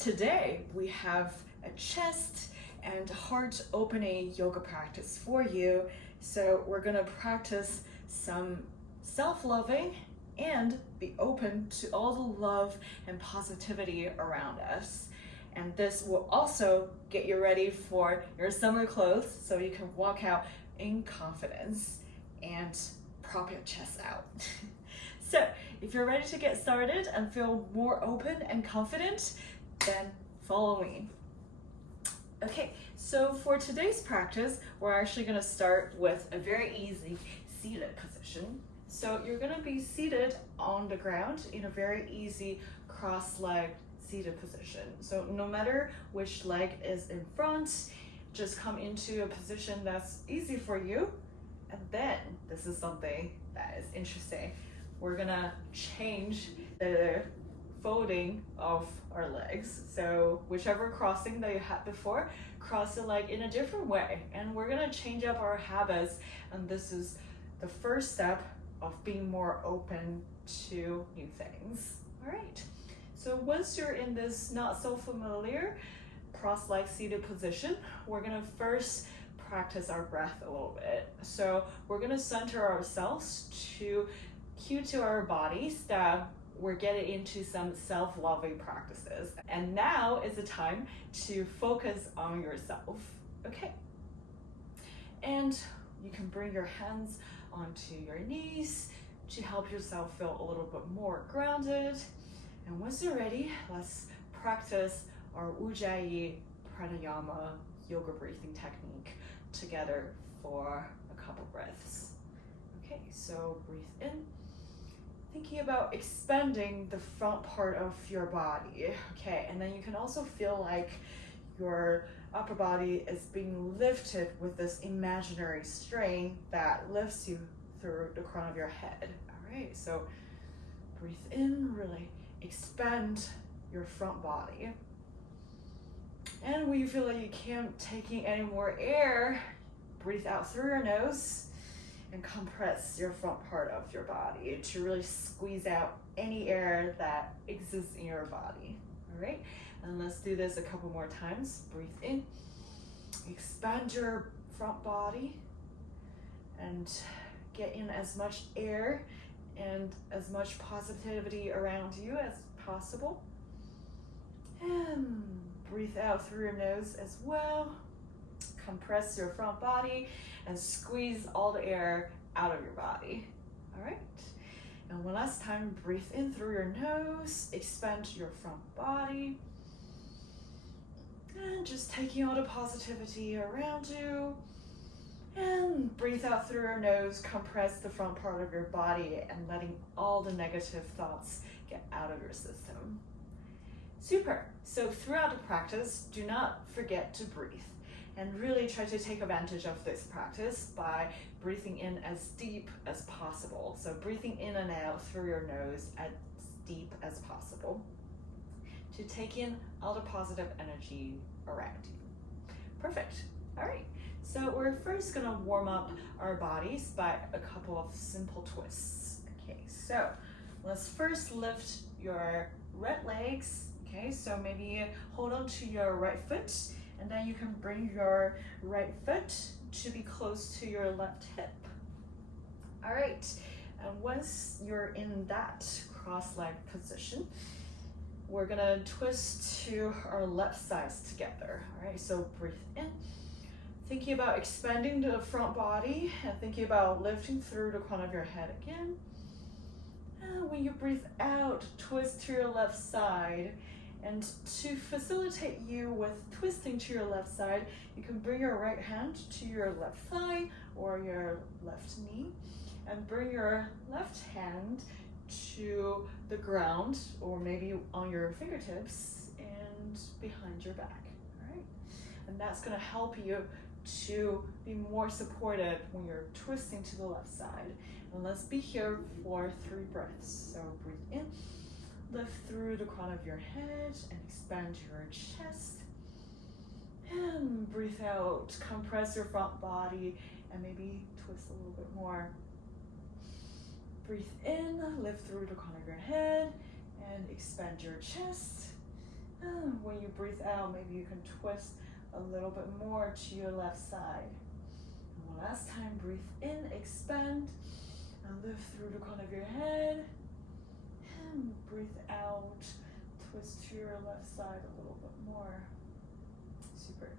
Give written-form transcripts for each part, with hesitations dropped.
Today we have a chest and heart opening yoga practice for you. So we're gonna practice some self-loving and be open to all the love and positivity around us. And this will also get you ready for your summer clothes so you can walk out in confidence and prop your chest out. So if you're ready to get started and feel more open and confident, then follow me. Okay, so for today's practice, we're actually gonna start with a very easy seated position. So you're gonna be seated on the ground in a very easy cross-legged seated position. So no matter which leg is in front, just come into a position that's easy for you. And then, this is something that is interesting. We're gonna change the folding of our legs. So whichever crossing that you had before, cross the leg in a different way. And we're gonna change up our habits. And this is the first step of being more open to new things. All right. So once you're in this not so familiar cross-leg seated position, we're gonna first practice our breath a little bit. So we're gonna center ourselves to cue to our bodies that we're getting into some self-loving practices. And now is the time to focus on yourself, okay? And you can bring your hands onto your knees to help yourself feel a little bit more grounded. And once you're ready, let's practice our Ujjayi Pranayama yoga breathing technique together for a couple breaths. Okay, so breathe in, thinking about expanding the front part of your body. Okay, and then you can also feel like your upper body is being lifted with this imaginary string that lifts you through the crown of your head. All right, so breathe in, really expand your front body. And when you feel like you can't take in any more air, breathe out through your nose and compress your front part of your body to really squeeze out any air that exists in your body. All right, and let's do this a couple more times. Breathe in, expand your front body and get in as much air and as much positivity around you as possible. And breathe out through your nose as well. Compress your front body and squeeze all the air out of your body. All right. And one last time, breathe in through your nose, expand your front body. And just taking all the positivity around you. And breathe out through your nose, compress the front part of your body and letting all the negative thoughts get out of your system. Super. So throughout the practice, do not forget to breathe and really try to take advantage of this practice by breathing in as deep as possible. So breathing in and out through your nose as deep as possible to take in all the positive energy around you. Perfect. All right. So we're first gonna warm up our bodies by a couple of simple twists. Okay, so let's first lift your right legs. Okay, so maybe hold on to your right foot and then you can bring your right foot to be close to your left hip. All right, and once you're in that cross-leg position, we're gonna twist to our left sides together. All right, so breathe in, thinking about expanding the front body and thinking about lifting through the crown of your head again. And when you breathe out, twist to your left side. And to facilitate you with twisting to your left side, you can bring your right hand to your left thigh or your left knee and bring your left hand to the ground or maybe on your fingertips and behind your back. All right, and that's going to help you to be more supported when you're twisting to the left side. And let's be here for 3 breaths. So breathe in, lift through the crown of your head and expand your chest. And breathe out, compress your front body and maybe twist a little bit more. Breathe in, lift through the crown of your head and expand your chest. And when you breathe out, maybe you can twist a little bit more to your left side. And one last time, breathe in, expand, and lift through the corner of your head. And breathe out, twist to your left side a little bit more. Super.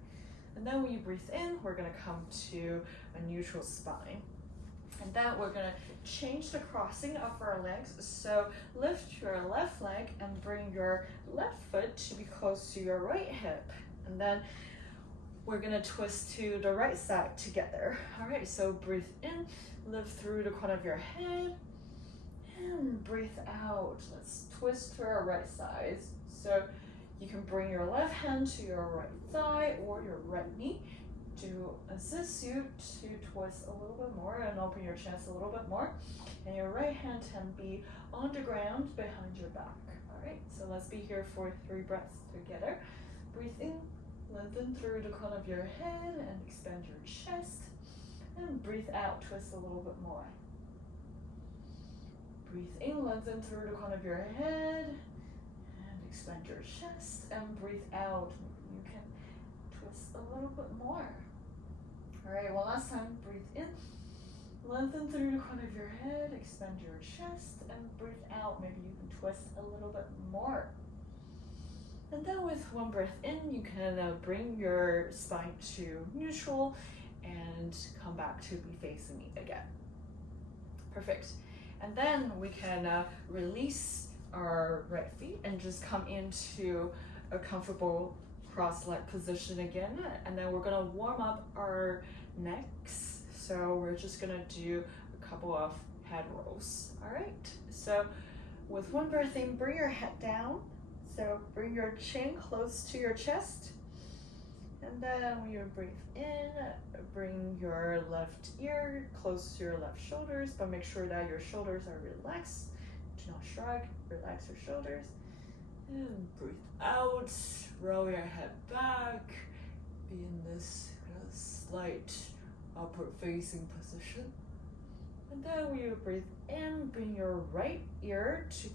And then when you breathe in, we're gonna come to a neutral spine. And then we're gonna change the crossing of our legs. So lift your left leg and bring your left foot to be close to your right hip. And then we're gonna twist to the right side together. All right, so breathe in, lift through the corner of your head, and breathe out. Let's twist to our right side. So you can bring your left hand to your right thigh or your right knee to assist you to twist a little bit more and open your chest a little bit more. And your right hand can be on the ground behind your back. All right, so let's be here for 3 breaths together. Breathe in, lengthen through the crown of your head and expand your chest. And breathe out, twist a little bit more. Breathe in, lengthen through the crown of your head and expand your chest. And breathe out, you can twist a little bit more. All right, one last time. Breathe in, lengthen through the crown of your head, expand your chest, and breathe out. Maybe you can twist a little bit more. And then with one breath in, you can bring your spine to neutral and come back to be facing me again. Perfect. And then we can release our right feet and just come into a comfortable cross-leg position again, and then we're gonna warm up our necks. So we're just gonna do a couple of head rolls. All right, so with one breath in, bring your head down. So bring your chin close to your chest, and then when you breathe in, bring your left ear close to your left shoulders, but make sure that your shoulders are relaxed. Do not shrug, relax your shoulders. And breathe out, roll your head back, be in this slight upward facing position. And then when you breathe in, bring your right ear to be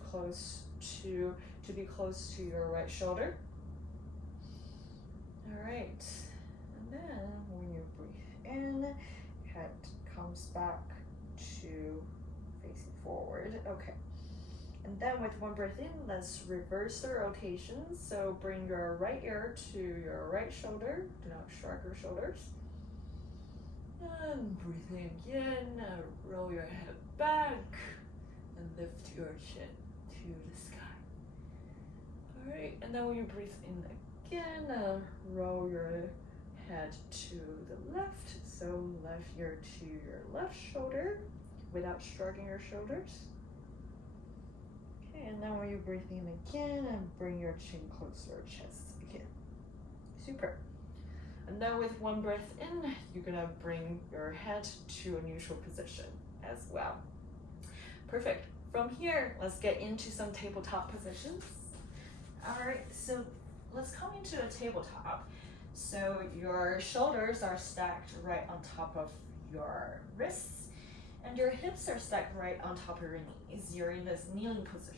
close to your right shoulder. All right, and then when you breathe in, head comes back to facing forward. Okay. And then with one breath in, let's reverse the rotation. So bring your right ear to your right shoulder. Do not shrug your shoulders. And breathe in again. Roll your head back and lift your chin to the sky. All right, and then when you breathe in again, roll your head to the left. So left ear to your left shoulder without shrugging your shoulders. And then when you breathe in again, and bring your chin close to your chest again. Super. And then with one breath in, you're gonna bring your head to a neutral position as well. Perfect. From here, let's get into some tabletop positions. All right, so let's come into a tabletop. So your shoulders are stacked right on top of your wrists, and your hips are stacked right on top of your knees. You're in this kneeling position,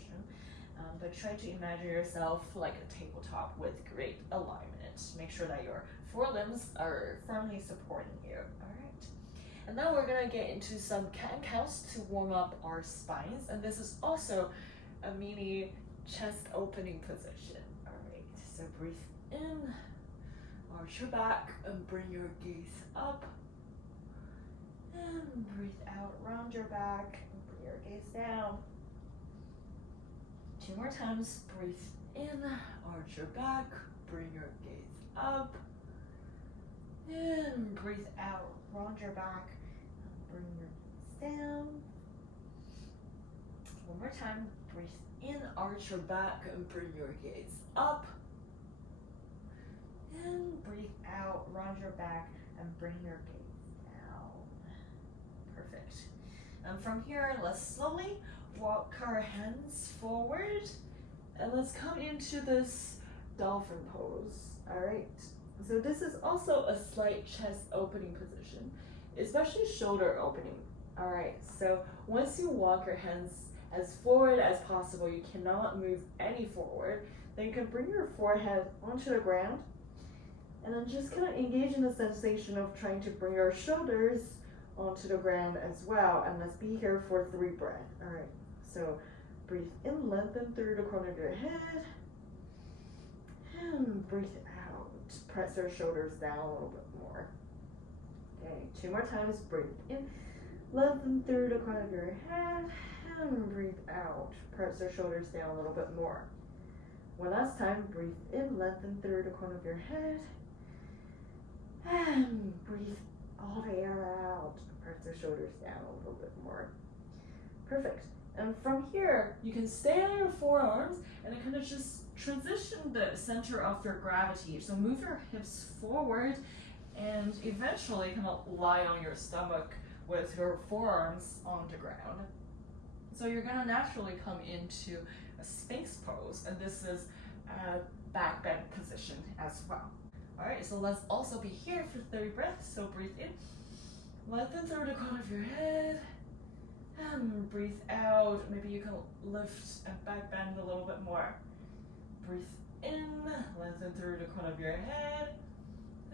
but try to imagine yourself like a tabletop with great alignment. Make sure that your forelimbs are firmly supporting you. All right. And now we're gonna get into some cat cows to warm up our spines, and this is also a mini chest opening position. All right. So breathe in, arch your back, and bring your gaze up. And breathe out, round your back, and bring your gaze down. 2 more times. Breathe in, arch your back, bring your gaze up. And breathe out, round your back, and bring your gaze down. 1 more time. Breathe in, arch your back, and bring your gaze up. And breathe out, round your back, and bring your gaze down. Perfect. And from here, let's slowly walk our hands forward, and let's come into this dolphin pose. All right. So this is also a slight chest opening position, especially shoulder opening. All right. So once you walk your hands as forward as possible. You cannot move any forward. Then you can bring your forehead onto the ground and then just kind of engage in the sensation of trying to bring your shoulders onto the ground as well. And let's be here for 3 breaths. All right, so breathe in, lengthen through the corner of your head, and breathe out. Press your shoulders down a little bit more. Okay, 2 more times. Breathe in, lengthen through the corner of your head, and breathe out. Press your shoulders down a little bit more. One last time. Breathe in, lengthen through the corner of your head, and breathe all the air out. Press your shoulders down a little bit more. Perfect. And from here, you can stay on your forearms and then kind of just transition the center of your gravity. So move your hips forward and eventually kind of lie on your stomach with your forearms on the ground. So you're gonna naturally come into a Sphinx pose, and this is a back bend position as well. All right, so let's also be here for 30 breaths. So breathe in, lengthen through the crown of your head, and breathe out. Maybe you can lift and back bend a little bit more. Breathe in, lengthen through the crown of your head,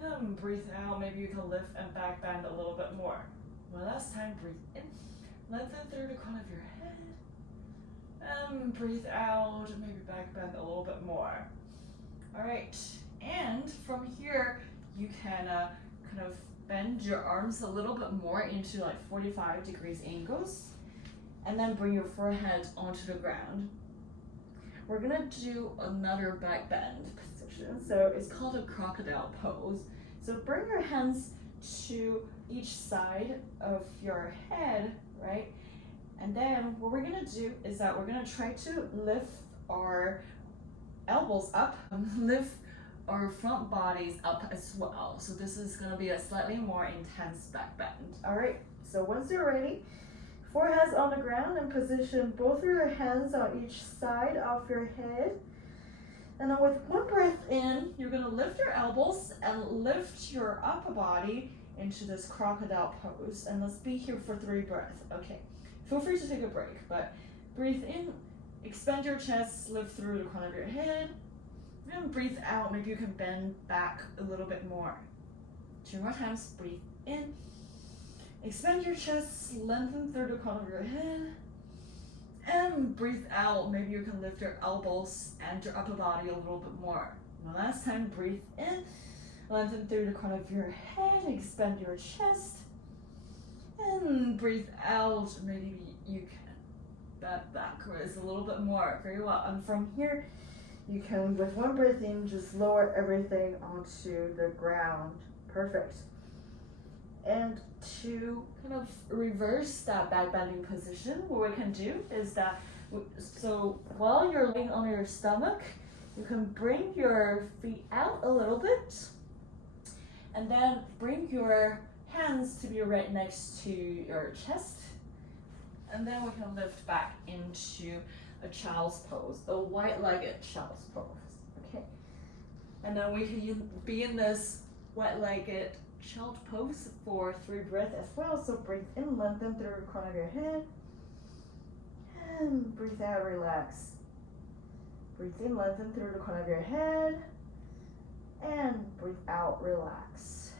and breathe out. Maybe you can lift and back bend a little bit more. One last time. Breathe in, lengthen through the crown of your head, and breathe out. Maybe back bend a little bit more. All right, and from here you can kind of bend your arms a little bit more into like 45 degrees angles, and then bring your forehead onto the ground. We're gonna do another back bend position. So it's called a crocodile pose. So bring your hands to each side of your head, right? And then what we're gonna do is that we're gonna try to lift our elbows up, lift our front bodies up as well. So this is gonna be a slightly more intense back bend. All right, so once you're ready, forehead's on the ground, and position both of your hands on each side of your head. And then with one breath in, you're gonna lift your elbows and lift your upper body into this crocodile pose. And let's be here for 3 breaths. Okay, feel free to take a break, but breathe in, expand your chest, lift through the crown of your head, and breathe out. Maybe you can bend back a little bit more. 2 more times. Breathe in, expand your chest, lengthen through the crown of your head, and breathe out. Maybe you can lift your elbows and your upper body a little bit more. One last time. Breathe in, lengthen through the crown of your head, expand your chest, and breathe out. Maybe you can bend backwards a little bit more. Very well. And from here, you can, with one breath in, just lower everything onto the ground. Perfect. And to kind of reverse that back bending position, what we can do is that, so while you're laying on your stomach, you can bring your feet out a little bit, and then bring your hands to be right next to your chest, and then we can lift back into a child's pose, a wide-legged child's pose. Okay, and then we can be in this wide-legged child pose for 3 breaths as well. So breathe in, lengthen through the crown of your head, and breathe out, relax. Breathe in, lengthen through the crown of your head, and breathe out, relax.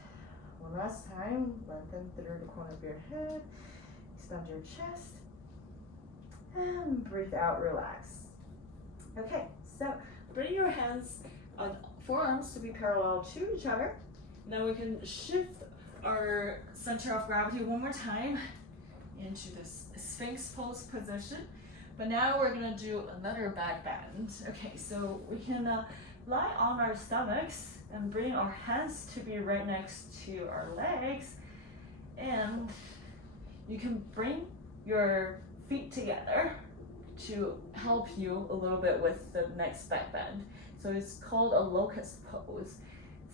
One last time. Lengthen through the crown of your head, expand your chest, and breathe out, relax. Okay, so bring your hands on forearms to be parallel to each other. Now we can shift our center of gravity one more time into this Sphinx pose position. But now we're gonna do another back bend. Okay, so we can lie on our stomachs and bring our hands to be right next to our legs. And you can bring your feet together to help you a little bit with the next back bend. So it's called a locust pose.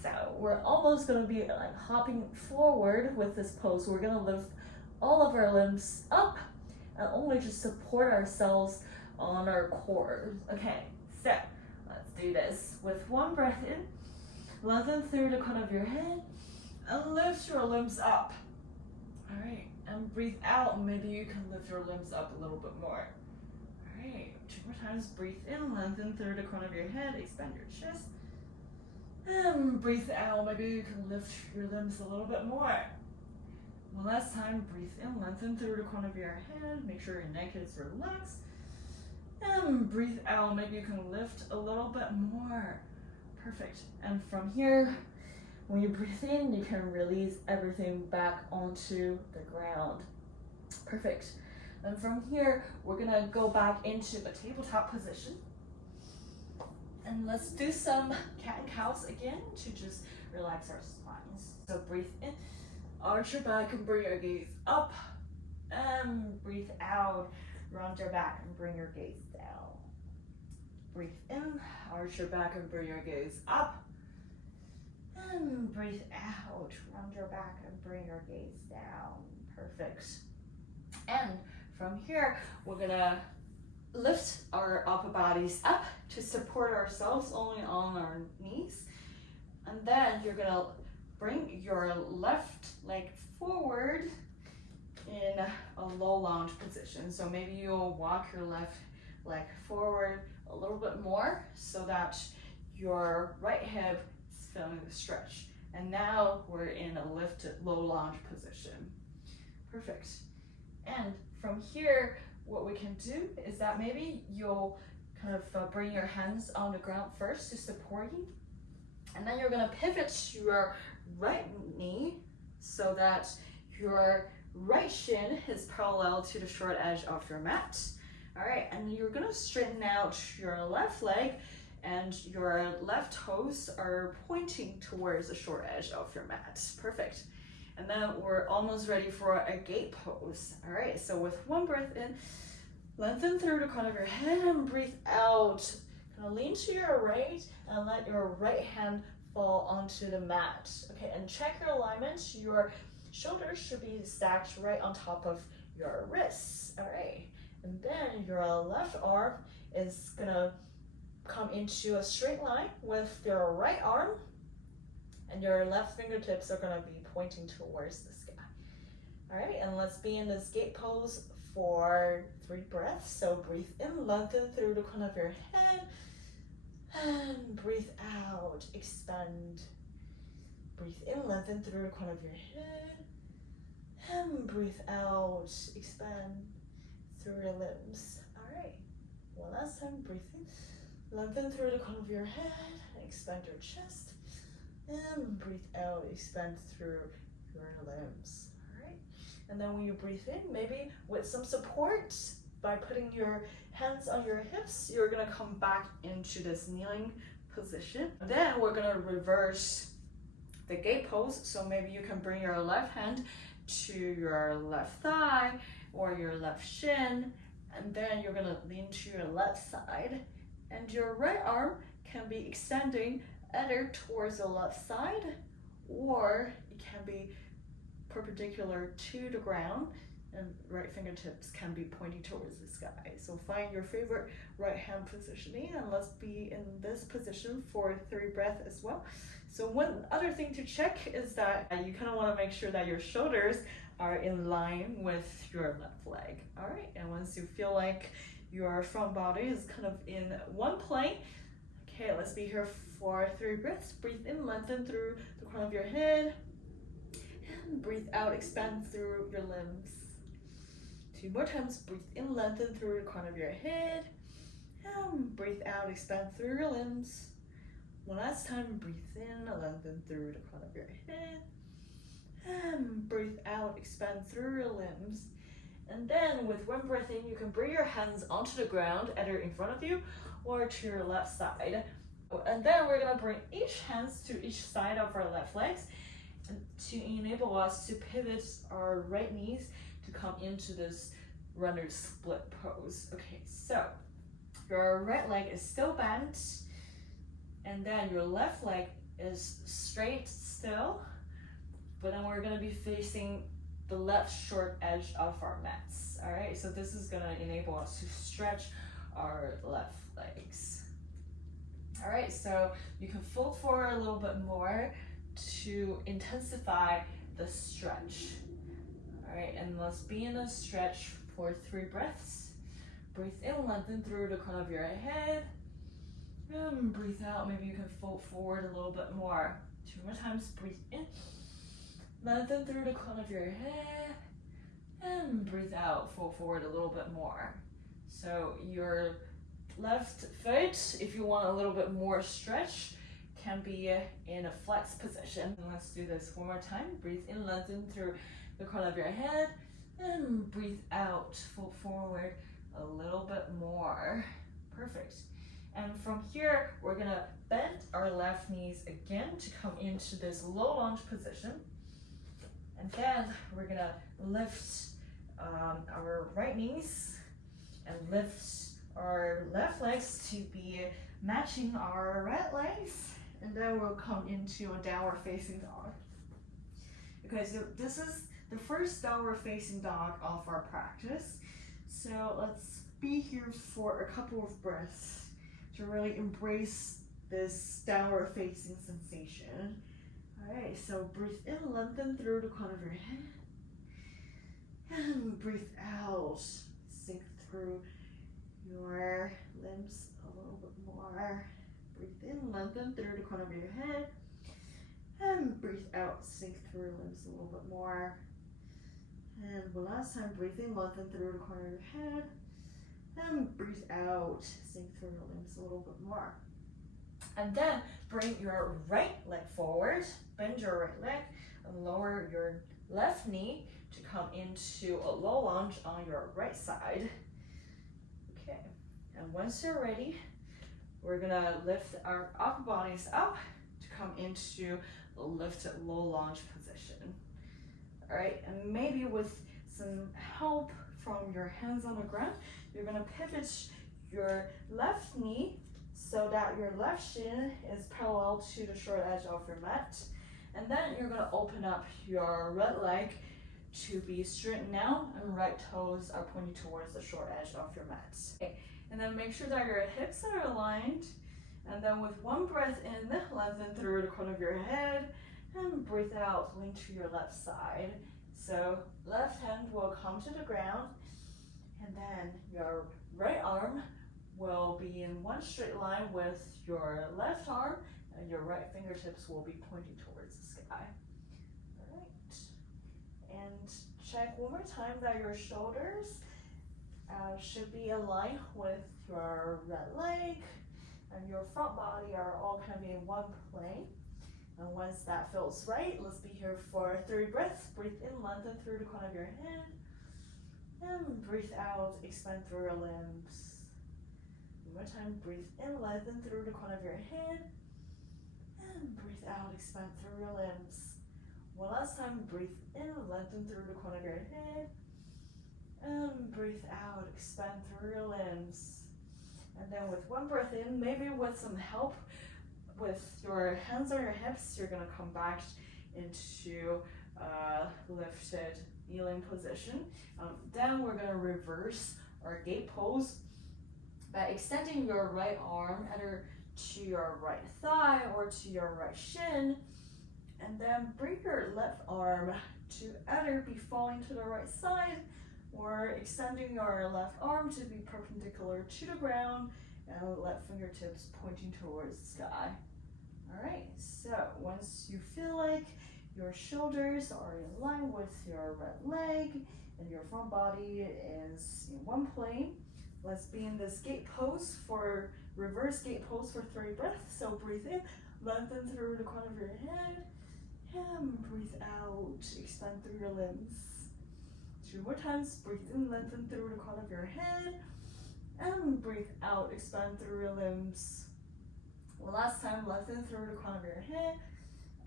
So we're almost gonna be like hopping forward with this pose. We're gonna lift all of our limbs up and only just support ourselves on our core. Okay, so let's do this. With one breath in, lengthen through the crown of your head and lift your limbs up. All right, and breathe out. Maybe you can lift your limbs up a little bit more. right, 2 more times. Breathe in, lengthen through the crown of your head, expand your chest. And breathe out. Maybe you can lift your limbs a little bit more. One last time. Breathe in, lengthen through the crown of your head. Make sure your neck is relaxed. And breathe out. Maybe you can lift a little bit more. Perfect. And from here, when you breathe in, you can release everything back onto the ground. Perfect. And from here, we're gonna go back into a tabletop position. And let's do some cat and cows again to just relax our spines. So breathe in, arch your back and bring your gaze up. And breathe out, round your back and bring your gaze down. Breathe in, arch your back and bring your gaze up. And breathe out, round your back and bring your gaze down. Perfect. And from here, we're gonna lift our upper bodies up to support ourselves only on our knees. And then you're gonna bring your left leg forward in a low lunge position. So maybe you'll walk your left leg forward a little bit more so that your right hip is feeling the stretch. And now we're in a lifted low lunge position. Perfect. And from here, what we can do is that maybe you'll kind of bring your hands on the ground first to support you. And then you're gonna pivot your right knee so that your right shin is parallel to the short edge of your mat. All right, and you're gonna straighten out your left leg and your left toes are pointing towards the short edge of your mat. Perfect. And then we're almost ready for a gate pose. All right, so with one breath in, lengthen through the crown of your head and breathe out. Kind of lean to your right and let your right hand fall onto the mat. Okay, and check your alignment. Your shoulders should be stacked right on top of your wrists. All right, and then your left arm is gonna come into a straight line with your right arm, and your left fingertips are gonna be pointing towards the sky. All right, and let's be in this gate pose for 3 breaths. So breathe in, lengthen through the crown of your head, and breathe out, expand. Breathe in, lengthen through the crown of your head, and breathe out, expand through your limbs. All right, one last time. Breathe in, lengthen through the crown of your head, expand your chest. And breathe out, expand through your limbs. All right. And then when you breathe in, maybe with some support by putting your hands on your hips, you're gonna come back into this kneeling position. Then we're gonna reverse the gate pose. So maybe you can bring your left hand to your left thigh or your left shin, and then you're gonna lean to your left side, and your right arm can be extending either towards the left side, or it can be perpendicular to the ground, and right fingertips can be pointing towards the sky. So find your favorite right hand positioning, and let's be in this position for 3 breaths as well. So one other thing to check is that you kind of want to make sure that your shoulders are in line with your left leg. All right, and once you feel like your front body is kind of in one plane, okay, let's be here for 3 breaths. Breathe in, lengthen through the crown of your head. And breathe out, expand through your limbs. 2 more times. Breathe in, lengthen through the crown of your head. And breathe out, expand through your limbs. One last time. Breathe in, lengthen through the crown of your head. And breathe out, expand through your limbs. And then with one breath in, you can bring your hands onto the ground, either in front of you or to your left side. And then we're gonna bring each hands to each side of our left legs to enable us to pivot our right knees to come into this runner split pose. Okay, so your right leg is still bent, and then your left leg is straight still, but then we're gonna be facing the left short edge of our mats. All right, so this is gonna enable us to stretch our left legs. All right, so you can fold forward a little bit more to intensify the stretch. All right, and let's be in a stretch for 3 breaths. breathe in, lengthen through the crown of your head. And breathe out, maybe you can fold forward a little bit more. 2 more times, breathe in, lengthen through the crown of your head. And breathe out, fold forward a little bit more. So your left foot, if you want a little bit more stretch, can be in a flex position. And let's do this one more time. Breathe in, lengthen through the crown of your head. And breathe out, fold forward a little bit more. Perfect. And from here, we're gonna bend our left knees again to come into this low lunge position. And then we're gonna lift our right knees and lift our left legs to be matching our right legs. And then we'll come into a downward facing dog. Okay, so this is the first downward facing dog of our practice. So let's be here for a couple of breaths to really embrace this downward facing sensation. All right, so breathe in, lengthen through the crown of your head. And breathe out, sink through your limbs a little bit more. Breathe in, lengthen through the crown of your head. And breathe out, sink through your limbs a little bit more. And one last time, breathe in, lengthen through the corner of your head. And breathe out, sink through your limbs a little bit more. And then bring your right leg forward, bend your right leg, and lower your left knee to come into a low lunge on your right side. Okay, and once you're ready, we're gonna lift our upper bodies up to come into a lifted low lunge position. All right, and maybe with some help from your hands on the ground, you're gonna pivot your left knee so that your left shin is parallel to the short edge of your mat. And then you're gonna open up your right leg to be straightened out and right toes are pointing towards the short edge of your mat. Okay. And then make sure that your hips are aligned. And then with one breath in, lengthen through the corner of your head and breathe out, lean to your left side. So left hand will come to the ground and then your right arm will be in one straight line with your left arm and your right fingertips will be pointing towards the sky. All right. And check one more time that your shoulders should be aligned with your right leg and your front body are all kind of in one plane. And once that feels right, let's be here for 3 breaths. Breathe in, lengthen through the crown of your head. And breathe out, expand through your limbs. One more time, breathe in, lengthen through the crown of your head. And breathe out, expand through your limbs. One last time, breathe in, lengthen through the crown of your head. And breathe out, expand through your limbs. And then with one breath in, maybe with some help with your hands on your hips, you're gonna come back into lifted kneeling position. Then we're gonna reverse our gate pose by extending your right arm either to your right thigh or to your right shin. And then bring your left arm to either be falling to the right side or extending your left arm to be perpendicular to the ground and left fingertips pointing towards the sky. All right, so once you feel like your shoulders are in line with your right leg and your front body is in one plane, let's be in this gate pose for reverse gate pose for 3 breaths. So breathe in, lengthen through the crown of your head, and breathe out, expand through your limbs. 2 more times, breathe in, lengthen through the crown of your head, and breathe out, expand through your limbs. One last time, lengthen through the crown of your head,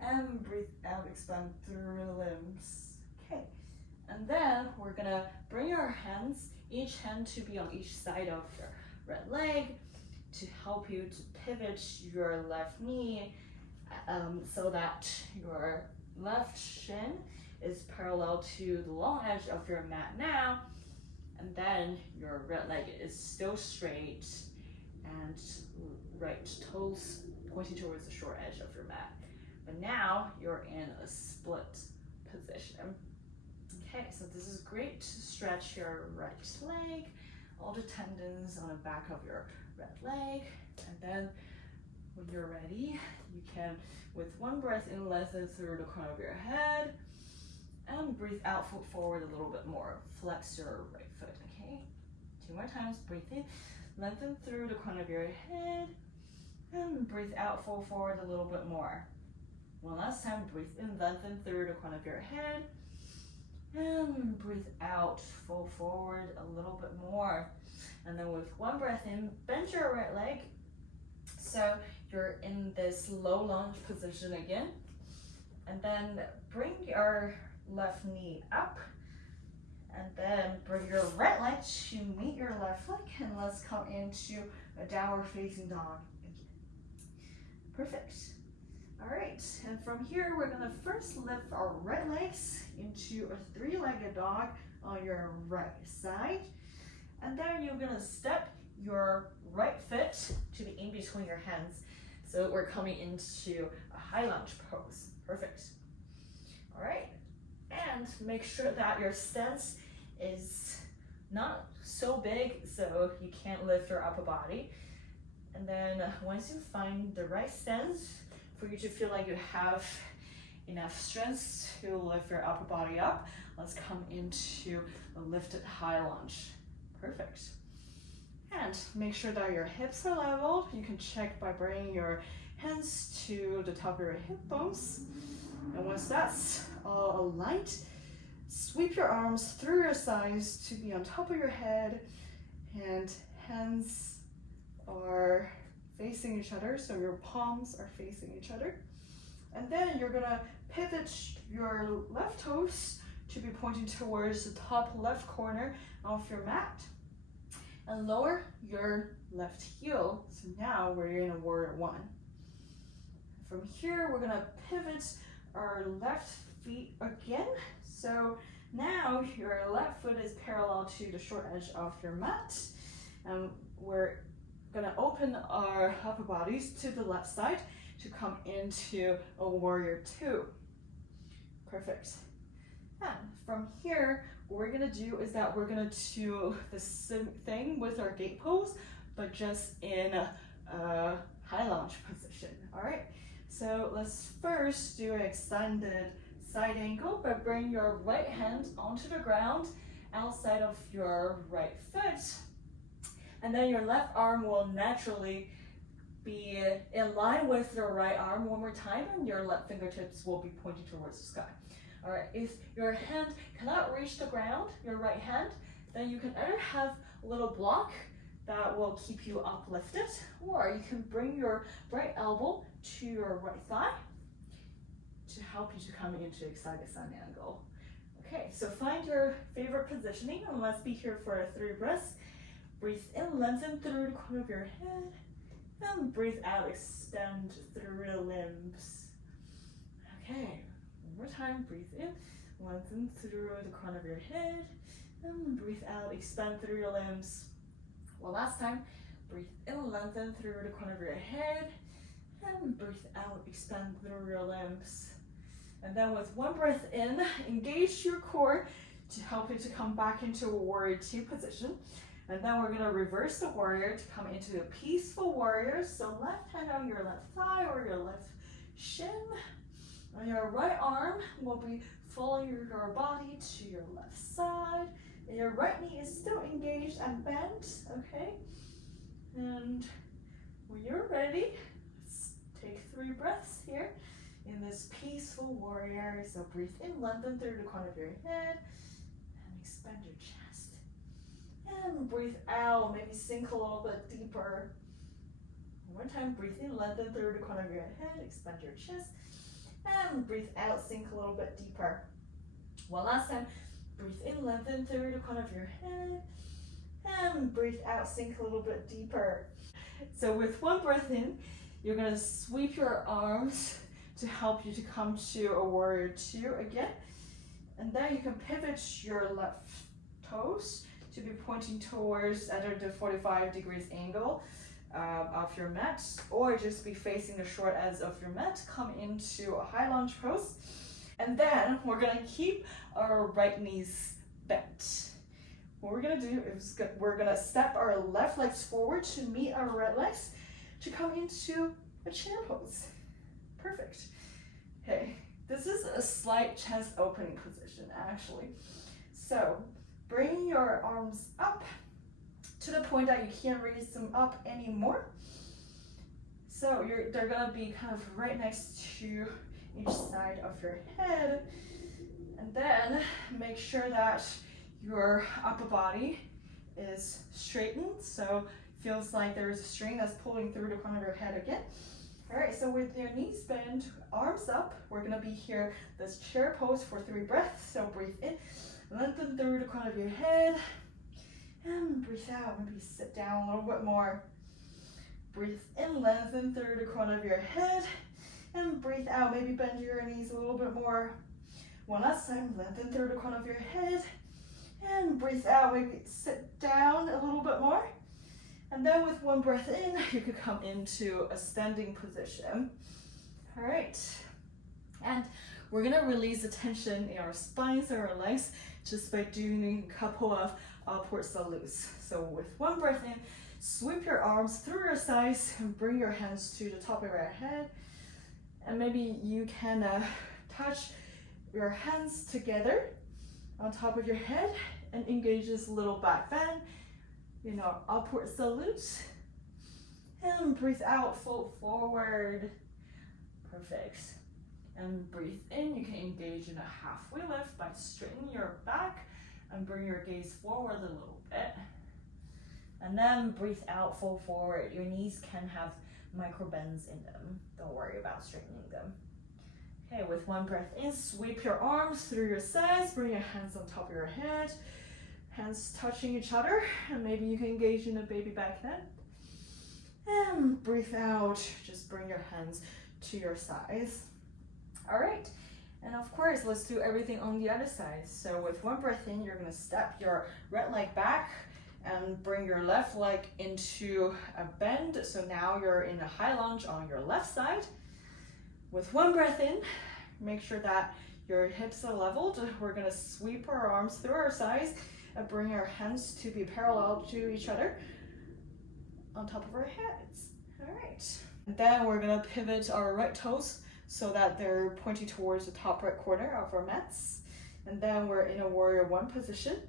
and breathe out, expand through your limbs. Okay, and then we're gonna bring our hands, each hand to be on each side of your right leg to help you to pivot your left knee so that your left shin is parallel to the long edge of your mat now, and then your right leg is still straight and right toes pointing towards the short edge of your mat. But now you're in a split position. Okay, so this is great to stretch your right leg, all the tendons on the back of your right leg. And then when you're ready, you can, with one breath in, lengthen through the crown of your head, and breathe out, foot forward a little bit more. Flex your right foot, okay? 2 more times, breathe in, lengthen through the crown of your head, and breathe out, fold forward a little bit more. One last time, breathe in, lengthen through the crown of your head, and breathe out, fold forward a little bit more. And then with one breath in, bend your right leg. So you're in this low lunge position again. And then bring your left knee up. And then bring your right leg to meet your left leg. And let's come into a downward facing dog again. Perfect. All right, and from here, we're gonna first lift our right legs into a 3-legged dog on your right side. And then you're gonna step your right foot to the in between your hands. So we're coming into a high lunge pose. Perfect. All right, and make sure that your stance is not so big so you can't lift your upper body. And then once you find the right stance, for you to feel like you have enough strength to lift your upper body up, let's come into a lifted high lunge. Perfect. And make sure that your hips are leveled. You can check by bringing your hands to the top of your hip bones. And once that's all aligned, sweep your arms through your sides to be on top of your head, and hands are facing each other, so your palms are facing each other. And then you're gonna pivot your left toes to be pointing towards the top left corner of your mat, and lower your left heel. So now we're in a warrior one. From here, we're gonna pivot our left feet again. So now your left foot is parallel to the short edge of your mat, and we're gonna open our upper bodies to the left side to come into a warrior two. Perfect. And from here, what we're gonna do is that we're gonna do the same thing with our gate pose, but just in a high lunge position. All right, so let's first do an extended side angle by bringing your right hand onto the ground outside of your right foot. And then your left arm will naturally be in line with your right arm one more time, and your left fingertips will be pointing towards the sky. All right, if your hand cannot reach the ground, your right hand, then you can either have a little block that will keep you uplifted, or you can bring your right elbow to your right thigh to help you to come into a side to side angle. Okay, so find your favorite positioning, and let's be here for 3 breaths. Breathe in, lengthen through the corner of your head, and breathe out, extend through the limbs. Okay, one more time, breathe in, lengthen through the crown of your head, and breathe out, expand through your limbs. One last time, breathe in, lengthen through the crown of your head, and breathe out, expand through your limbs. And then with one breath in, engage your core to help you to come back into a warrior two position. And then we're gonna reverse the warrior to come into a peaceful warrior. So left hand on your left thigh or your left shin. And your right arm will be following your body to your left side. And your right knee is still engaged and bent, okay? And when you're ready, let's take 3 breaths here in this peaceful warrior. So breathe in, lengthen through the corner of your head, and expand your chest. And breathe out, maybe sink a little bit deeper. One more time, breathe in, lengthen through the corner of your head, expand your chest. And breathe out, sink a little bit deeper. One last time, breathe in, lengthen through the corner of your head. And breathe out, sink a little bit deeper. So with one breath in, you're gonna sweep your arms to help you to come to a warrior two again. And then you can pivot your left toes to be pointing towards either the 45 degrees angle of your mat, or just be facing the short edge of your mat. Come into a high lunge pose. And then we're gonna keep our right knees bent. what we're gonna do is we're gonna step our left legs forward to meet our right legs to come into a chair pose. Perfect. Okay, this is a slight chest opening position actually. So bring your arms up to the point that you can't raise them up anymore. So they're gonna be kind of right next to each side of your head. And then make sure that your upper body is straightened. So feels like there's a string that's pulling through the corner of your head again. All right, so with your knees bent, arms up, we're gonna be here, this chair pose for 3 breaths. So breathe in, lengthen through the crown of your head, and breathe out, maybe sit down a little bit more. Breathe in, lengthen through the crown of your head, and breathe out, maybe bend your knees a little bit more. One last time, lengthen through the crown of your head, and breathe out, maybe sit down a little bit more. And then with 1 breath in, you could come into a standing position. All right. And we're gonna release the tension in our spines and our legs just by doing a couple of upward salutes. So with 1 breath in, sweep your arms through your sides and bring your hands to the top of your head. And maybe you can touch your hands together on top of your head and engage this little back bend. Upward salute, and breathe out, fold forward. Perfect. And breathe in, you can engage in a halfway lift by straightening your back and bring your gaze forward a little bit. And then breathe out, fold forward. Your knees can have micro bends in them. Don't worry about straightening them. Okay, with 1 breath in, sweep your arms through your sides, bring your hands on top of your head. Hands touching each other, and maybe you can engage in a baby back bend. And breathe out, just bring your hands to your sides. All right, and of course, let's do everything on the other side. So with 1 breath in, you're gonna step your right leg back and bring your left leg into a bend. So now you're in a high lunge on your left side. With 1 breath in, make sure that your hips are leveled. We're gonna sweep our arms through our sides and bring our hands to be parallel to each other on top of our heads. All right. And then we're gonna pivot our right toes so that they're pointing towards the top right corner of our mats. And then we're in a warrior 1 position.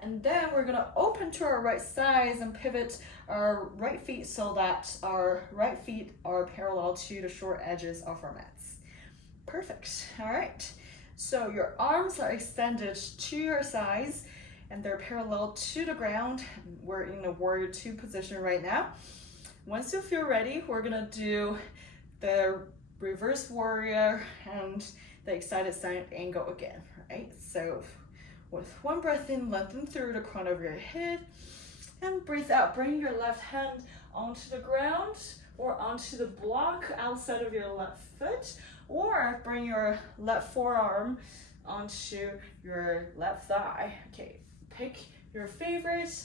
And then we're gonna open to our right sides and pivot our right feet so that our right feet are parallel to the short edges of our mats. Perfect. All right. So your arms are extended to your sides and they're parallel to the ground. We're in a warrior 2 position right now. Once you feel ready, we're gonna do the reverse warrior and the excited side angle again, right? So with 1 breath in, lengthen through the crown of your head and breathe out. Bring your left hand onto the ground or onto the block outside of your left foot, or bring your left forearm onto your left thigh. Okay, pick your favorite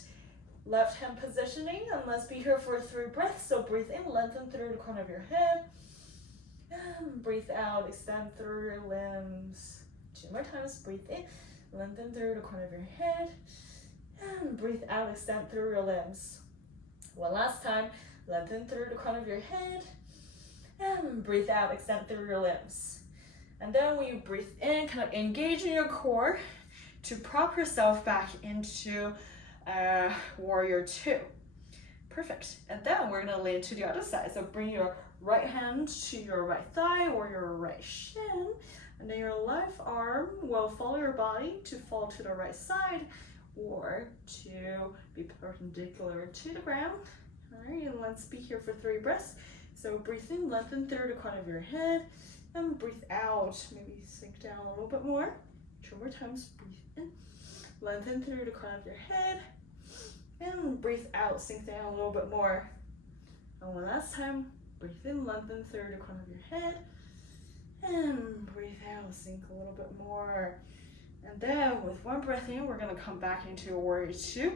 left hand positioning and let's be here for 3 breaths. So breathe in, lengthen through the crown of your head. And breathe out, extend through your limbs. 2 more times, breathe in, lengthen through the crown of your head. And breathe out, extend through your limbs. 1 last time, lengthen through the crown of your head. And breathe out, extend through your limbs. And then when you breathe in, kind of engage in your core to prop yourself back into warrior 2. Perfect. And then we're gonna lean to the other side. So bring your right hand to your right thigh or your right shin. And then your left arm will follow your body to fall to the right side or to be perpendicular to the ground. All right, and let's be here for 3 breaths. So breathe in, lengthen through the crown of your head, and breathe out. Maybe sink down a little bit more. 2 more times, breathe in, lengthen through the crown of your head, and breathe out, sink down a little bit more. And 1 last time, breathe in, lengthen through the crown of your head, and breathe out, sink a little bit more. And then with 1 breath in, we're gonna come back into a warrior 2.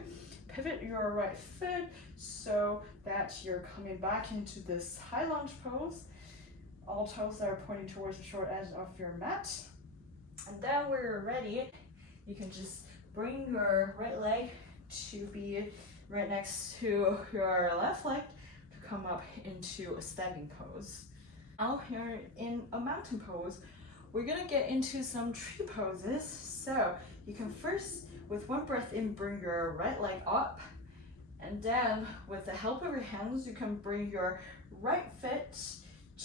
Pivot your right foot so that you're coming back into this high lunge pose. All toes are pointing towards the short edge of your mat. And then when you're ready, you can just bring your right leg to be right next to your left leg to come up into a standing pose. Now here in a mountain pose, we're gonna get into some tree poses. So you can first, with one breath in, bring your right leg up, and then with the help of your hands, you can bring your right foot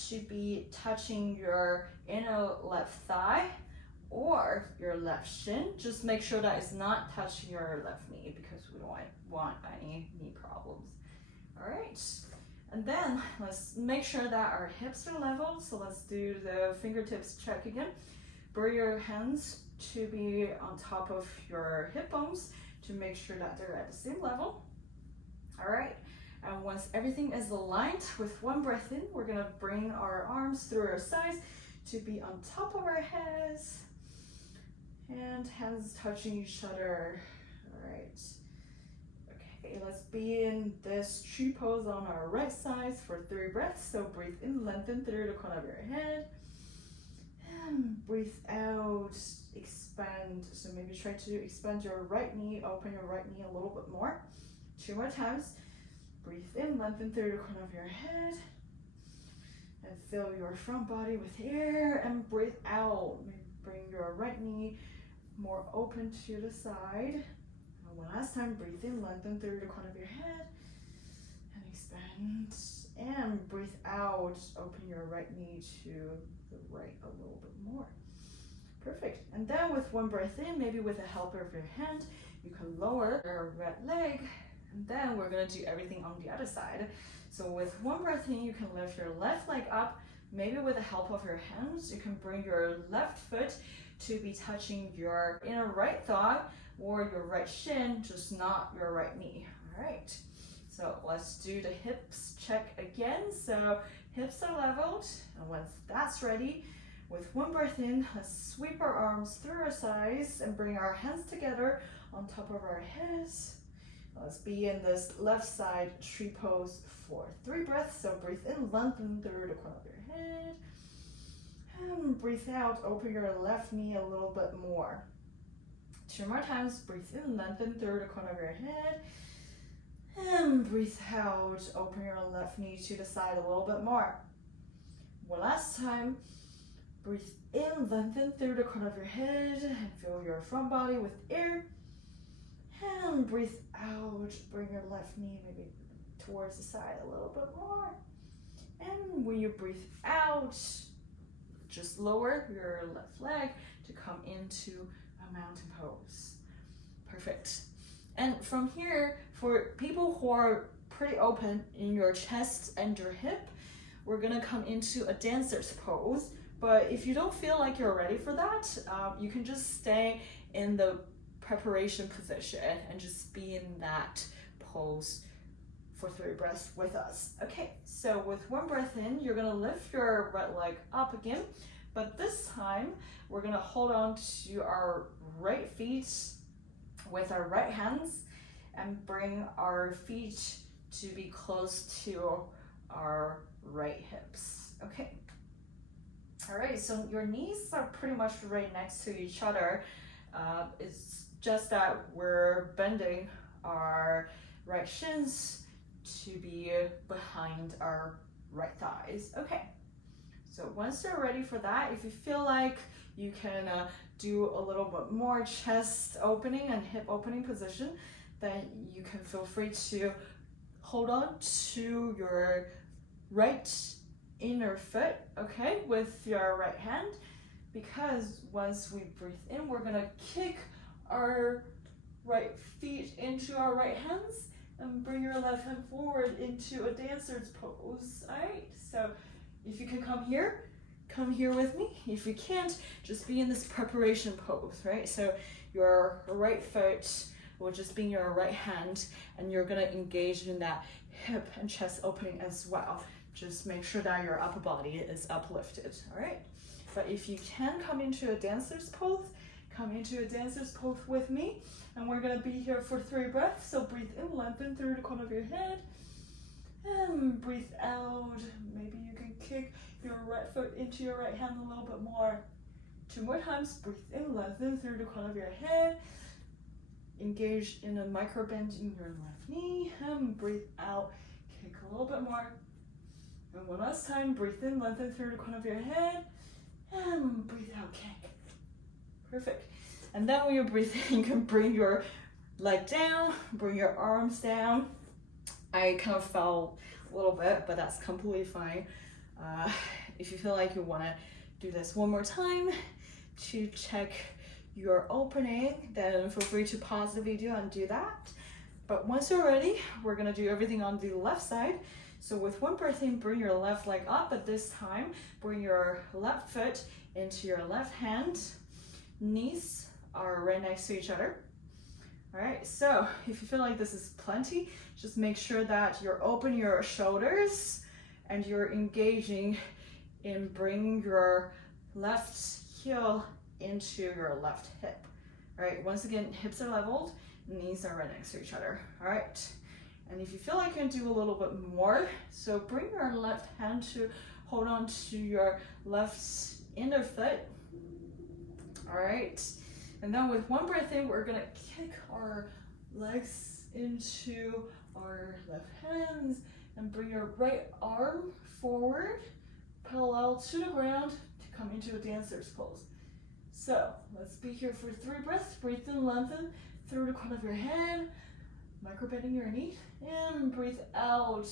to be touching your inner left thigh or your left shin. Just make sure that it's not touching your left knee because we don't want any knee problems. All right, and then let's make sure that our hips are level. So let's do the fingertips check again. Bring your hands to be on top of your hip bones to make sure that they're at the same level. All right, and once everything is aligned, with one breath in, we're gonna bring our arms through our sides to be on top of our heads and hands touching each other. All right, okay, let's be in this tree pose on our right side for 3 breaths. So breathe in, lengthen through the crown of your head, and breathe out, expand. So maybe try to expand your right knee, open your right knee a little bit more. 2 more times. Breathe in, lengthen through the crown of your head, and fill your front body with air, and breathe out. Bring your right knee more open to the side. And one last time, breathe in, lengthen through the crown of your head, and expand. And breathe out, open your right knee to the right a little bit more. Perfect. And then with one breath in, maybe with the help of your hand, you can lower your right leg. And then we're gonna do everything on the other side. So with one breath in, you can lift your left leg up. Maybe with the help of your hands, you can bring your left foot to be touching your inner right thigh or your right shin, just not your right knee. All right, so let's do the hips check again. So hips are leveled, and once that's ready, with one breath in, let's sweep our arms through our sides and bring our hands together on top of our heads. Let's be in this left side tree pose for 3 breaths. So breathe in, lengthen through the crown of your head. And breathe out, open your left knee a little bit more. 2 more times, breathe in, lengthen through the crown of your head. And breathe out, open your left knee to the side a little bit more. One last time, breathe in, lengthen through the crown of your head, and fill your front body with air. And breathe out, bring your left knee maybe towards the side a little bit more. And when you breathe out, just lower your left leg to come into a mountain pose. Perfect. And from here, for people who are pretty open in your chest and your hip, we're gonna come into a dancer's pose. But if you don't feel like you're ready for that, you can just stay in the preparation position and just be in that pose for 3 breaths with us. Okay, so with one breath in, you're gonna lift your right leg up again, but this time we're gonna hold on to our right feet with our right hands and bring our feet to be close to our right hips. Okay. All right, so your knees are pretty much right next to each other. It's just that we're bending our right shins to be behind our right thighs. Okay, so once you're ready for that, if you feel like you can do a little bit more chest opening and hip opening position, then you can feel free to hold on to your right inner foot, okay, with your right hand, because once we breathe in, we're gonna kick our right feet into our right hands and bring your left hand forward into a dancer's pose. All right, so if you can come here with me. If you can't, just be in this preparation pose, right? So your right foot will just be in your right hand, and you're gonna engage in that hip and chest opening as well. Just make sure that your upper body is uplifted, all right? But if you can come into a dancer's pose, come into a dancer's pose with me, and we're gonna be here for 3 breaths. So breathe in, lengthen through the corner of your head, and breathe out. Maybe you can kick your right foot into your right hand a little bit more. 2 more times, breathe in, lengthen through the corner of your head, engage in a micro bend in your left knee, and breathe out, kick a little bit more. And one last time, breathe in, lengthen through the crown of your head, and breathe out, kick. Perfect. And then when you breathe in, you can bring your leg down, bring your arms down. I kind of fell a little bit, but that's completely fine. If you feel like you want to do this one more time to check your opening, then feel free to pause the video and do that. But once you're ready, we're gonna do everything on the left side. So with one breath in, bring your left leg up, but this time, bring your left foot into your left hand. Knees are right next to each other. All right, so if you feel like this is plenty, just make sure that you're opening your shoulders and you're engaging in bringing your left heel into your left hip. All right, once again, hips are leveled, knees are right next to each other. All right, and if you feel like you can do a little bit more, so bring your left hand to hold on to your left inner foot. All right, and then with one breath in, we're gonna kick our legs into our left hands and bring your right arm forward, parallel to the ground to come into a dancer's pose. So let's be here for 3 breaths. Breathe in, lengthen through the crown of your head, micro bending your knee, and breathe out,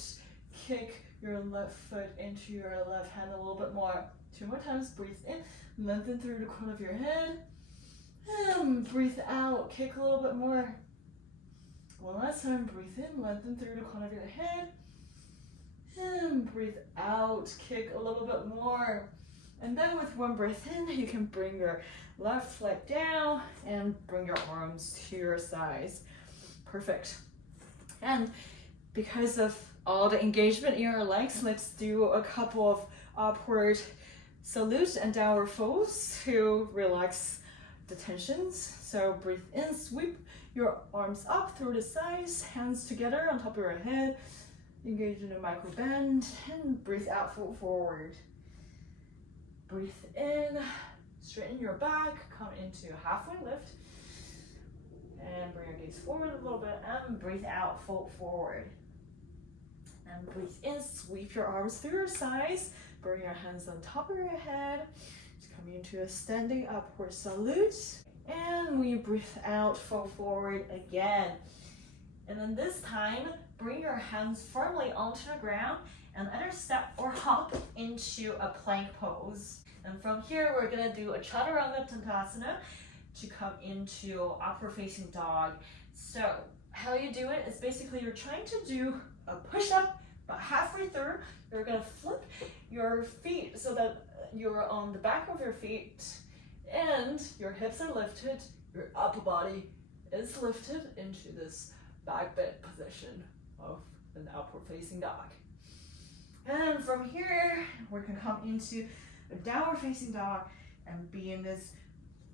kick your left foot into your left hand a little bit more. 2 more times, breathe in, lengthen through the crown of your head, and breathe out, kick a little bit more. One last time, breathe in, lengthen through the crown of your head, and breathe out, kick a little bit more. And then with one breath in, you can bring your left leg down and bring your arms to your sides. Perfect. And because of all the engagement in your legs, let's do a couple of upward salutes and downward folds to relax the tensions. So breathe in, sweep your arms up through the sides, hands together on top of your head, engage in a micro bend, and breathe out, fold forward. Breathe in, straighten your back, come into halfway lift, and bring your gaze forward a little bit, and breathe out, fold forward. And breathe in, sweep your arms through your sides, bring your hands on top of your head, come into a standing upward salute, and when you breathe out, fold forward again. And then this time, bring your hands firmly onto the ground and either step or hop into a plank pose. And from here, we're gonna do a Chaturanga Uttanasana to come into upward facing dog. So how you do it is basically you're trying to do a push-up, but halfway through, you're gonna flip your feet so that you're on the back of your feet and your hips are lifted, your upper body is lifted into this back bend position of an upward facing dog. And from here, we're gonna come into a downward facing dog and be in this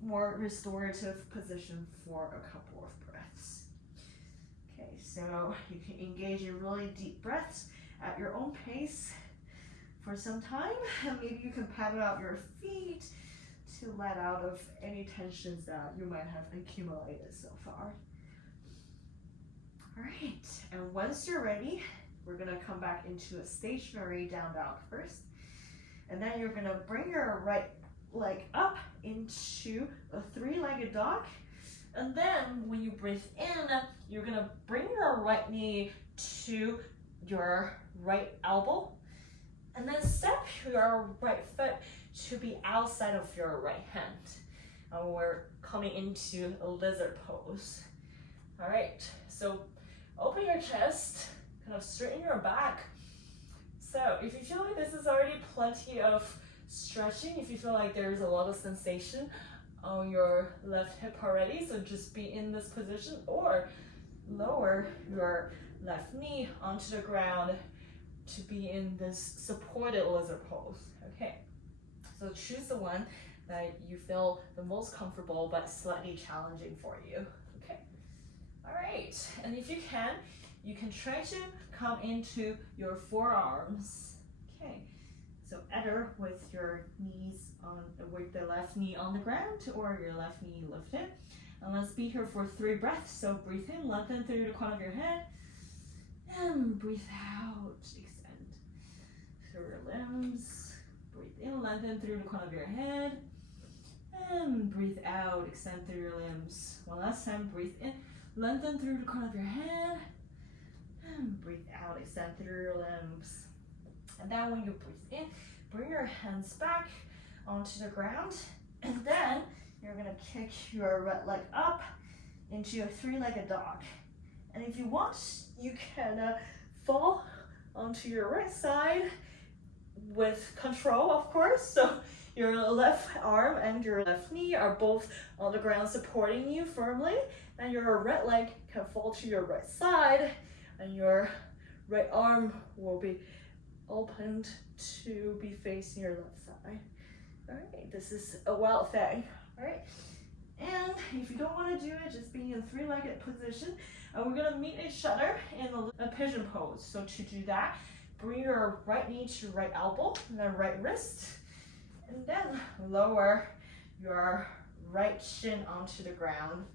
more restorative position for a couple of breaths. Okay, so you can engage in really deep breaths at your own pace for some time, and maybe you can paddle out your feet to let out of any tensions that you might have accumulated so far. All right, and once you're ready, we're gonna come back into a stationary down dog first. And then you're gonna bring your right leg up into a 3-legged dog. And then when you breathe in, you're gonna bring your right knee to your right elbow. And then step your right foot to be outside of your right hand. And we're coming into a lizard pose. All right, so open your chest, kind of straighten your back. So if you feel like this is already plenty of stretching, if you feel like there's a lot of sensation on your left hip already, so just be in this position, or lower your left knee onto the ground to be in this supported lizard pose. Okay, so choose the one that you feel the most comfortable but slightly challenging for you. Okay, all right, and if you can try to come into your forearms. Okay, so either with your knees on, with the left knee on the ground or your left knee lifted. And let's be here for 3 breaths. So breathe in, lengthen through the crown of your head. And breathe out, extend through your limbs. Breathe in, lengthen through the crown of your head. And breathe out, extend through your limbs. One last time, breathe in, lengthen through the crown of your head. And breathe out, extend through your limbs. And then when you breathe in, bring your hands back onto the ground. And then you're gonna kick your right leg up into a 3-legged dog. And if you want, you can fall onto your right side with control, of course. So your left arm and your left knee are both on the ground supporting you firmly. And your right leg can fall to your right side. And your right arm will be opened to be facing your left side. All right, this is a wild thing. All right, and if you don't want to do it, just be in 3-legged position. And we're gonna meet each other in a pigeon pose. So to do that, bring your right knee to right elbow and then right wrist, and then lower your right shin onto the ground.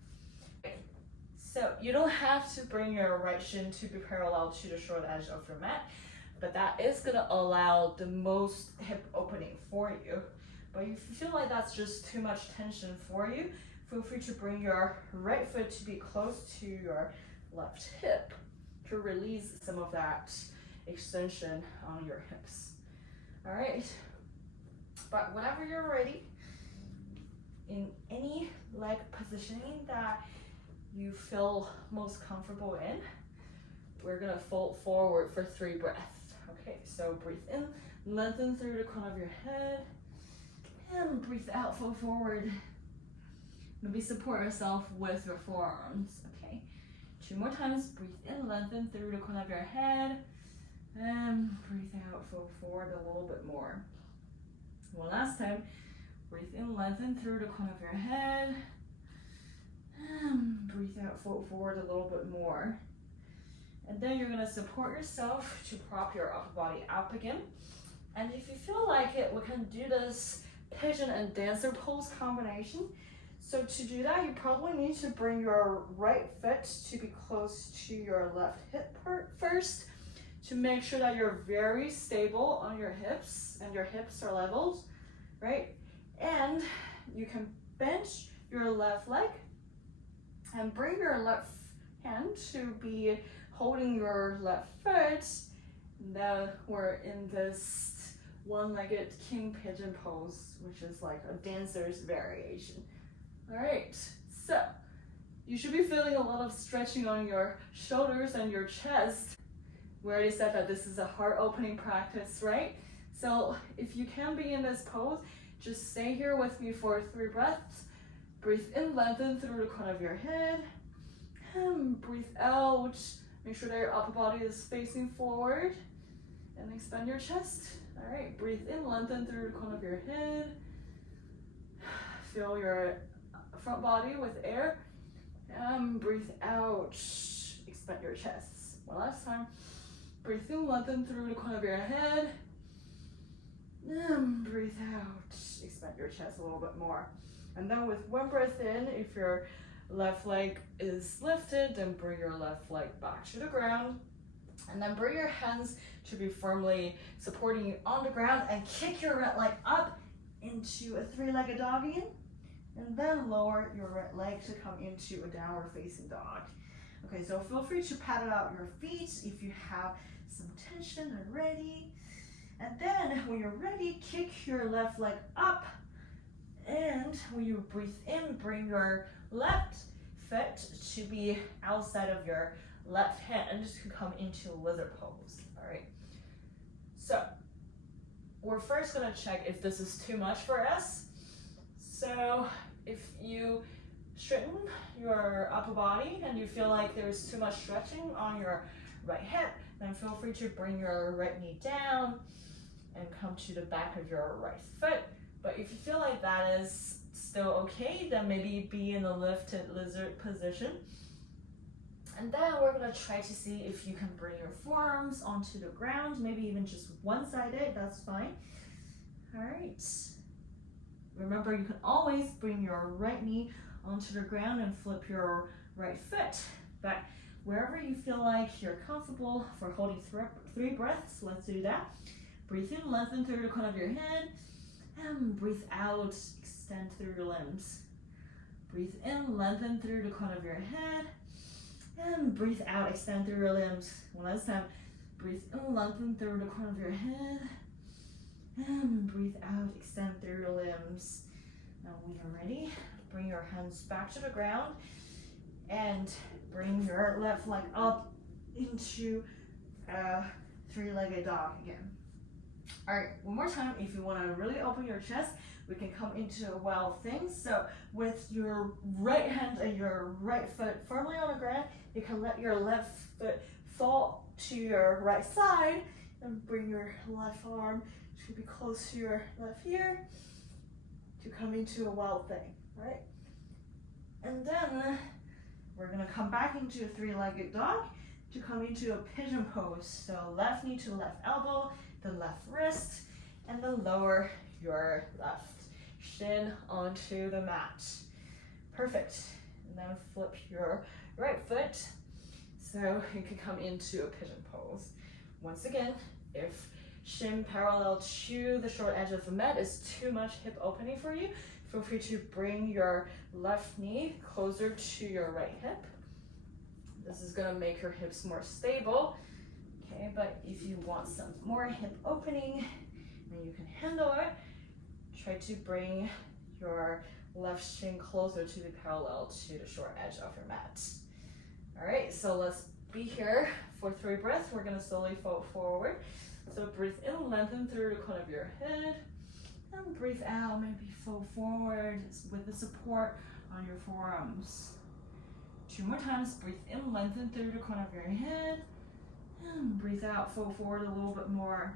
So you don't have to bring your right shin to be parallel to the short edge of your mat, but that is gonna allow the most hip opening for you. But if you feel like that's just too much tension for you, feel free to bring your right foot to be close to your left hip to release some of that extension on your hips. All right, but whenever you're ready, in any leg positioning that you feel most comfortable in, we're gonna fold forward for 3 breaths. Okay, so breathe in, lengthen through the crown of your head, and breathe out, fold forward. Maybe support yourself with your forearms. Okay, 2 more times. Breathe in, lengthen through the crown of your head, and breathe out, fold forward a little bit more. One last time. Breathe in, lengthen through the crown of your head, and breathe out, fold forward a little bit more. And then you're gonna support yourself to prop your upper body up again. And if you feel like it, we can do this pigeon and dancer pose combination. So to do that, you probably need to bring your right foot to be close to your left hip part first, to make sure that you're very stable on your hips and your hips are leveled, right? And you can bench your left leg and bring your left hand to be holding your left foot. Now we're in this 1-legged king pigeon pose, which is like a dancer's variation. All right, so you should be feeling a lot of stretching on your shoulders and your chest. We already said that this is a heart opening practice, right? So if you can be in this pose, just stay here with me for 3 breaths. Breathe in, lengthen through the crown of your head, and breathe out. Make sure that your upper body is facing forward, and expand your chest. All right, breathe in, lengthen through the crown of your head. Fill your front body with air, and breathe out. Expand your chest. One last time. Breathe in, lengthen through the crown of your head, and breathe out. Expand your chest a little bit more. And then with 1 breath in, if your left leg is lifted, then bring your left leg back to the ground. And then bring your hands to be firmly supporting you on the ground, and kick your right leg up into a 3-legged dog again. And then lower your right leg to come into a downward facing dog. Okay, so feel free to paddle out your feet if you have some tension and ready. And then when you're ready, kick your left leg up. And when you breathe in, bring your left foot to be outside of your left hand to come into lizard pose. All right. So we're first gonna check if this is too much for us. So if you straighten your upper body and you feel like there's too much stretching on your right hip, then feel free to bring your right knee down and come to the back of your right foot. But if you feel like that is still okay, then maybe be in a lifted lizard position. And then we're gonna try to see if you can bring your forearms onto the ground, maybe even just one-sided, that's fine. All right. Remember, you can always bring your right knee onto the ground and flip your right foot back wherever you feel like you're comfortable for holding 3 breaths. Let's do that. Breathe in, lengthen through the crown of your head, and breathe out, extend through your limbs. Breathe in, lengthen through the crown of your head, and breathe out, extend through your limbs. One last time. Breathe in, lengthen through the crown of your head, and breathe out, extend through your limbs. Now when you're ready, bring your hands back to the ground and bring your left leg up into a 3-legged dog again. All right, one more time. If you want to really open your chest, we can come into a wild thing. So with your right hand and your right foot firmly on the ground, you can let your left foot fall to your right side and bring your left arm to be close to your left ear to come into a wild thing, right? And then we're gonna come back into a 3-legged dog to come into a pigeon pose. So left knee to left elbow, the left wrist, and then lower your left shin onto the mat. Perfect. And then flip your right foot so you can come into a pigeon pose. Once again, if shin parallel to the short edge of the mat is too much hip opening for you, feel free to bring your left knee closer to your right hip. This is gonna make your hips more stable. Okay, but if you want some more hip opening and you can handle it, try to bring your left shin closer to the parallel to the short edge of your mat. All right, so let's be here for 3 breaths. We're gonna slowly fold forward. So breathe in, lengthen through the crown of your head, and breathe out, maybe fold forward with the support on your forearms. 2 more times. Breathe in, lengthen through the crown of your head, and breathe out, fold forward a little bit more.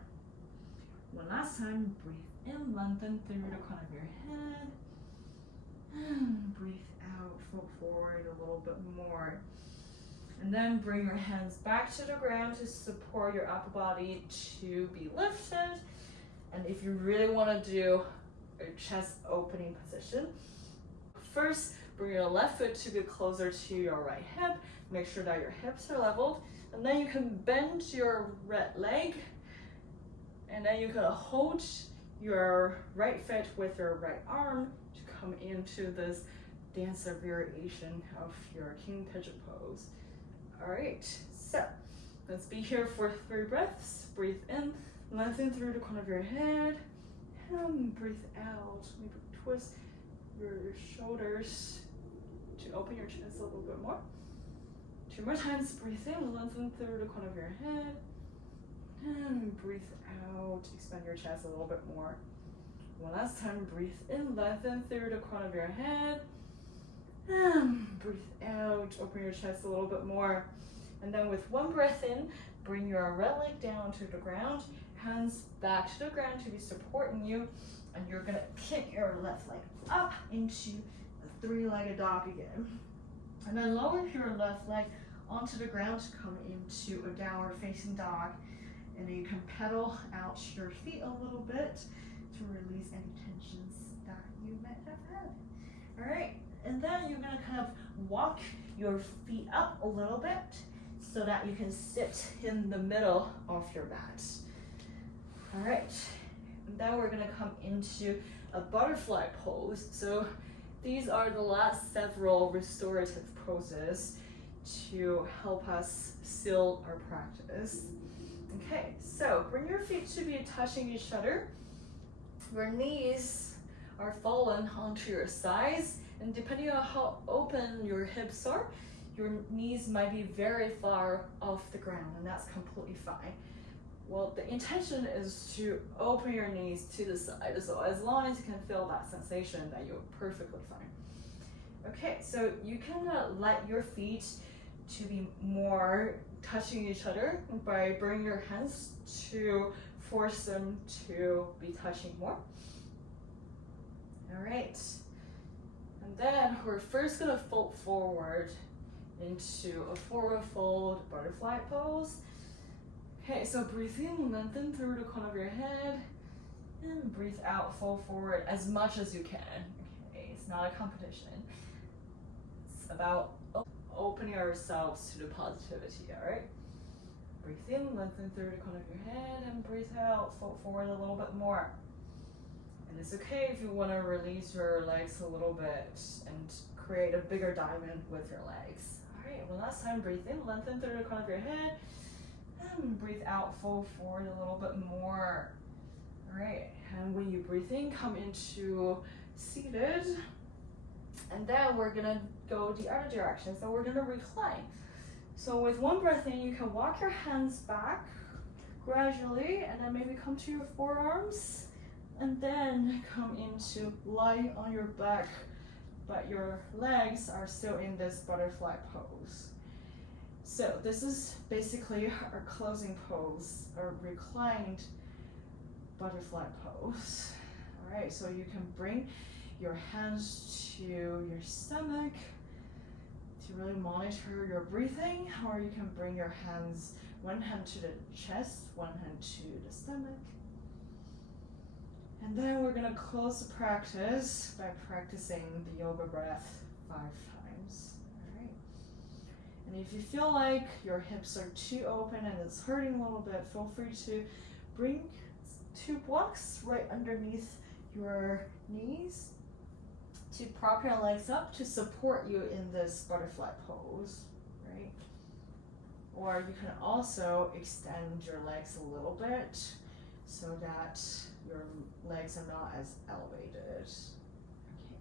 One last time. Breathe in, lengthen through the crown of your head, and breathe out, fold forward a little bit more. And then bring your hands back to the ground to support your upper body to be lifted. And if you really want to do a chest opening position, first bring your left foot to get closer to your right hip. Make sure that your hips are leveled. And then you can bend your right leg. And then you can hold your right foot with your right arm to come into this dancer variation of your king pigeon pose. All right, so let's be here for 3 breaths. Breathe in, lengthen through the crown of your head, and breathe out. Maybe twist your shoulders to open your chest a little bit more. 2 more times. Breathe in, lengthen through the crown of your head, and breathe out. Expand your chest a little bit more. One last time. Breathe in, lengthen through the crown of your head, and breathe out, open your chest a little bit more. And then with 1 breath in, bring your right leg down to the ground, hands back to the ground to be supporting you, and you're gonna kick your left leg up into a 3-legged dog again. And then lower your left leg onto the ground to come into a downward facing dog. And then you can pedal out your feet a little bit to release any tensions that you might have had. All right. And then you're gonna kind of walk your feet up a little bit so that you can sit in the middle of your mat. All right, and then we're gonna come into a butterfly pose. So these are the last several restorative poses to help us seal our practice. Okay, so bring your feet to be touching each other. Your knees are fallen onto your sides. And depending on how open your hips are, your knees might be very far off the ground, and that's completely fine. Well, the intention is to open your knees to the side, so as long as you can feel that sensation, that you're perfectly fine. Okay, so you can let your feet to be more touching each other by bringing your hands to force them to be touching more. All right. And then we're first gonna fold forward into a forward fold butterfly pose. Okay, so breathe in, lengthen through the crown of your head, and breathe out, fold forward as much as you can. Okay, it's not a competition. about opening ourselves to the positivity, all right? Breathe in, lengthen through the corner of your head, and breathe out, fold forward a little bit more. And it's okay if you want to release your legs a little bit and create a bigger diamond with your legs. All right, one last time, breathe in, lengthen through the corner of your head, and breathe out, fold forward a little bit more. All right, and when you breathe in, come into seated, and then we're gonna go the other direction. So we're gonna recline. So with one breath in, you can walk your hands back gradually, and then maybe come to your forearms, and then come into lie on your back, but your legs are still in this butterfly pose. So this is basically our closing pose, our reclined butterfly pose. All right, so you can bring your hands to your stomach to really monitor your breathing, or you can bring your hands, one hand to the chest, one hand to the stomach. And then we're gonna close the practice by practicing the yoga breath 5 times. All right. And if you feel like your hips are too open and it's hurting a little bit, feel free to bring 2 blocks right underneath your knees to prop your legs up to support you in this butterfly pose, right? Or you can also extend your legs a little bit so that your legs are not as elevated. Okay.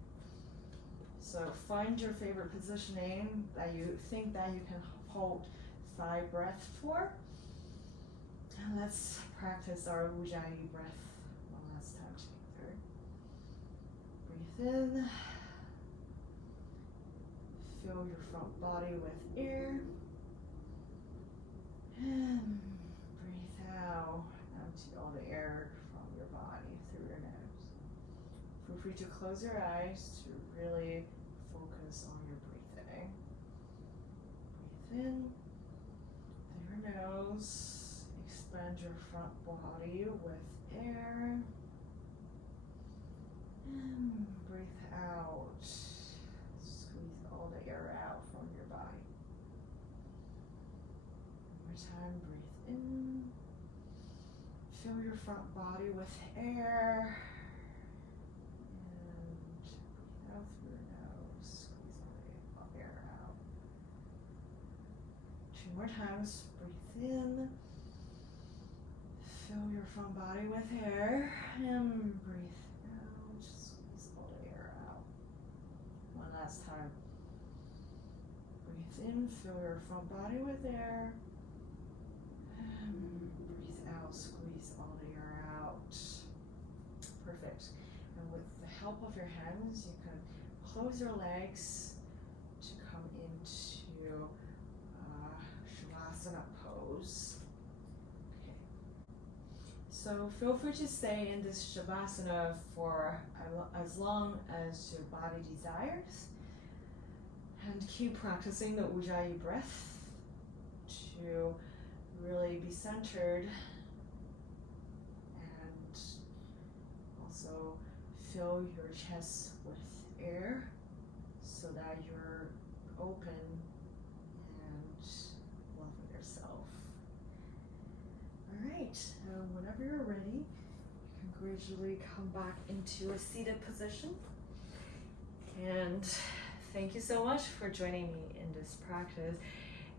So find your favorite positioning that you think that you can hold thigh breath for. And let's practice our Ujjayi breath one last time together. Breathe in. Fill your front body with air. And breathe out. Empty all the air from your body through your nose. Feel free to close your eyes to really focus on your breathing. Breathe in through your nose. Expand your front body with air. And breathe out. Squeeze all the air out from your body. One more time, breathe in. Fill your front body with air. And breathe out through your nose. Squeeze all the air out. 2 more times, breathe in. Fill your front body with air and breathe out. Squeeze all the air out. One last time. Breathe in, fill your front body with air. And breathe out, squeeze all the air out. Perfect. And with the help of your hands, you can close your legs to come into Shavasana pose. So feel free to stay in this Shavasana for as long as your body desires, and keep practicing the Ujjayi breath to really be centered, and also fill your chest with air so that you're open and loving yourself. All right, whenever you're ready, you can gradually come back into a seated position. And thank you so much for joining me in this practice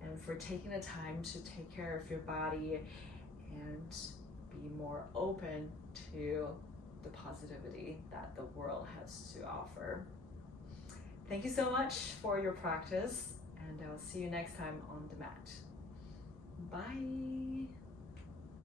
and for taking the time to take care of your body and be more open to the positivity that the world has to offer. Thank you so much for your practice, and I'll see you next time on the mat. Bye.